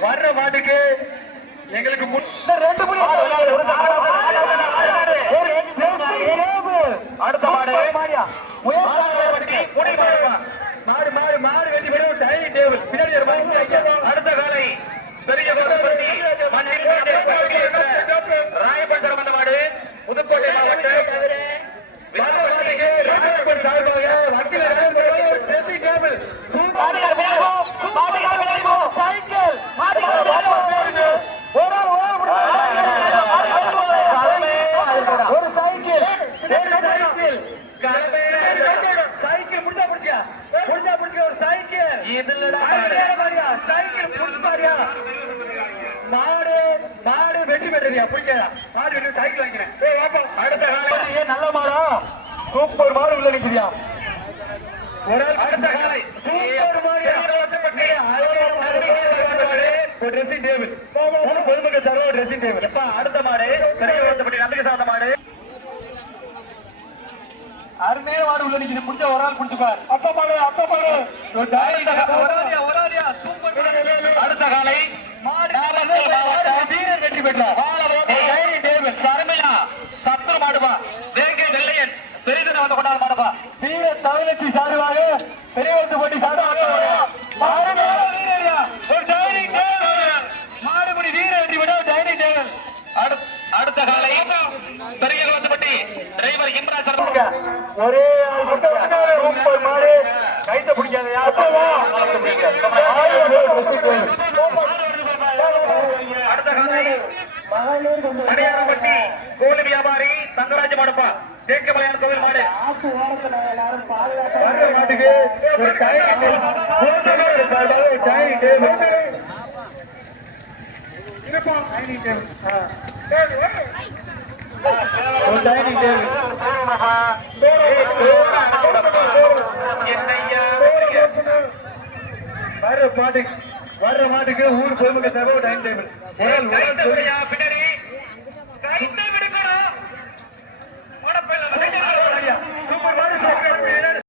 வர்ற மாட்டுக்கு எங்களுக்கு அடுத்த மாடு மாடு மாடு மாடு வெட்டி விடும் டைனிங் டேபிள் பின்னாடி அடுத்த காலை பெரிய ராயபஞ்சரம் வந்த மாடு புதுக்கோட்டை மாவட்டம் சார்பாக வக்கீல் டேபிள் ஒரு சைக்கிள் சைக்கிள் முடிஞ்சா பிடிச்சியா ஒரு சைக்கிள் சைக்கிள் புடிச்சு பாரியா மாடு மாடு வெற்றி பெற்றியா பிடிக்கா மாடு வெற்றி சைக்கிள் வாங்கிக்கிறேன் அடுத்த காலை நல்ல மாடா சூப்பர் மாடு உள்ள நிற்கிறியா ஒரு அடுத்த காலை ட்ரெஸ்ஸிங் டேபிள் பொதுமக்கள் சார்பா ட்ரெஸ்ஸிங் டேபிள் எப்ப அடுத்த மாடு நம்பிக்கை சார்ந்த மாடு அருமையான மாடு உள்ள நிக்குது புடிச்ச ஒரு ஆள் புடிச்சுப்பார் அப்ப மாடு அடுத்த காலை வீரர் வெற்றி பெற்றார் சரமிலா சத்துரு மாடுபா வேங்கை வெள்ளையன் பெரிதன வந்து கொண்டாட மாடுபா வீர தமிழச்சி சார்பாக பெரியவரத்து போட்டி மாடுபடி வீர வெற்றி பெற்ற டைனிங் டேபிள் அடுத்த காலை பெரிய பட்டி டிரைவர் இம்ரான் ஒரே மாடு கைத்த பிடிக்காத அடுத்த காலை மணியாரப்பட்டி கோழி வியாபாரி தங்கராஜ் மாடுப்பா தேக்கமலையான் கோவில் மாடு மாட்டுக்கு ஒரு வர்ற மாட்டுக்கு ஊர் பொதுமக்கள் சேவை டைனிங் டேபிள்